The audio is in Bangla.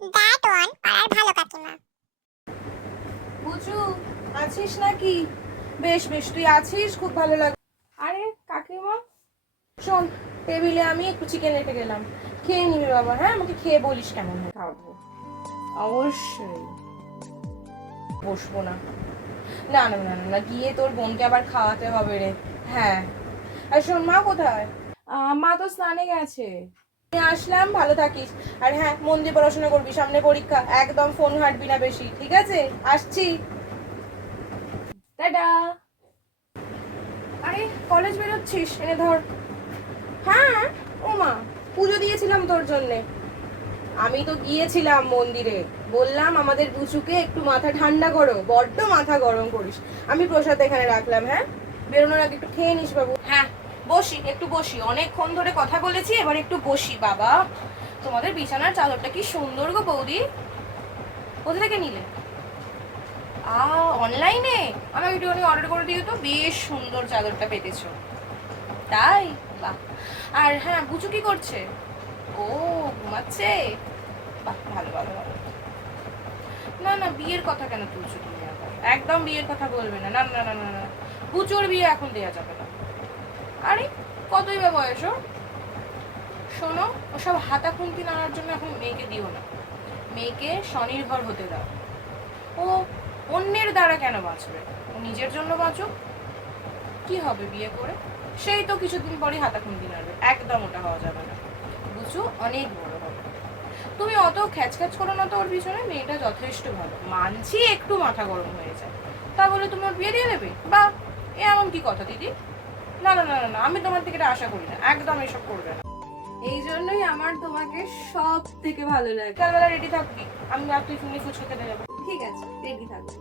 দ্যাট ওয়ান পাড়ার ভালো কাকিমা। বুঝু, আছিস নাকি? বেশ বেশ, তুই আছিস, খুব ভালো লাগে। আরে কাকিমা, শোন, টেবিলে আমি একটু চিকেন রেখে গেলাম, খেয়ে নিবি বাবা। হ্যাঁ, আমাকে খেয়ে বলিস কেমন হয়। খাওয়াবো অবশ্যই, বসবো না। না না না না, গিয়ে তোর বোনকে আবার খাওয়াতে হবে রে। হ্যাঁ, আর শোন, মা কোথায়? মা তো স্নানে গেছে। নিয়ে আসলাম, ভালো থাকিস। আর হ্যাঁ, মন দিয়ে পড়াশোনা করবি, সামনে পরীক্ষা, একদম ফোন ঘাঁটবি না বেশি, ঠিক আছে? আসছি, টাটা। আরে কলেজ বেরোচ্ছিস? এনে ধর। হ্যাঁ, ও মা, পুজো দিয়েছিলাম তোর জন্যে। আমি তো গিয়েছিলাম মন্দিরে, বললাম আমাদের বুচুকে একটু মাথা ঠান্ডা করো, বড্ড মাথা গরম করিস। আমি প্রসাদ এখানে রাখলাম, হ্যাঁ, বেরোনোর আগে একটু খেয়ে নিস বাবু। হ্যাঁ, বসি, একটু বসি, অনেকক্ষণ ধরে কথা বলেছি, এবার একটু বসি। বাবা, তোমাদের বিছানার চাদরটা কি সুন্দর গো বৌদি, কোথা থেকে নিলে? অনলাইনে? আমাকে একটুখানি অর্ডার করে দিও তো, বেশ সুন্দর চাদরটা পেতেছো। তাই? বাহ। আর হ্যাঁ, বুচু কি করছে? ও, ঘুমাচ্ছে? বাহ, ভালো ভালো ভালো। না না, বিয়ের কথা কেন তুলছো তুমি আবার? একদম বিয়ের কথা বলবে না, না না না না না। বুচুর বিয়ে এখন দেওয়া যাবে না। আরে, কতই বা বয়স ওর? শোনো, ওসব হাতা খুন্তি নাড়ার জন্য এখন মেয়েকে দিও না। মেয়েকে স্বনির্ভর হতে দাও। ও অন্যের দ্বারা কেন বাঁচবে? ও নিজের জন্য বাঁচুক। কি হবে বিয়ে করে? সেই তো কিছুদিন পরই হাতা খুন্তি নাড়বে, একদম ওটা হওয়া যাবে না। বুঝু অনেক বড় হবে। তুমি অত খ্যাচ করো না তো ওর পিছনে, মেয়েটা যথেষ্ট ভালো। মানছি একটু মাথা গরম হয়ে যায়, তা বলে তুমি ওর বিয়ে দিয়ে দেবে? বা, এ এমন কি কথা দিদি? না না না না না, আমি তোমার থেকে এটা আশা করি না, একদম এসব করবে না। এই জন্যই আমার তোমাকে সব থেকে ভালো লাগে। সকালবেলা রেডি থাকবি, আমি আর তুই ফোনে ফুচকা খেতে যাবো। ঠিক আছে, রেডি থাকবি।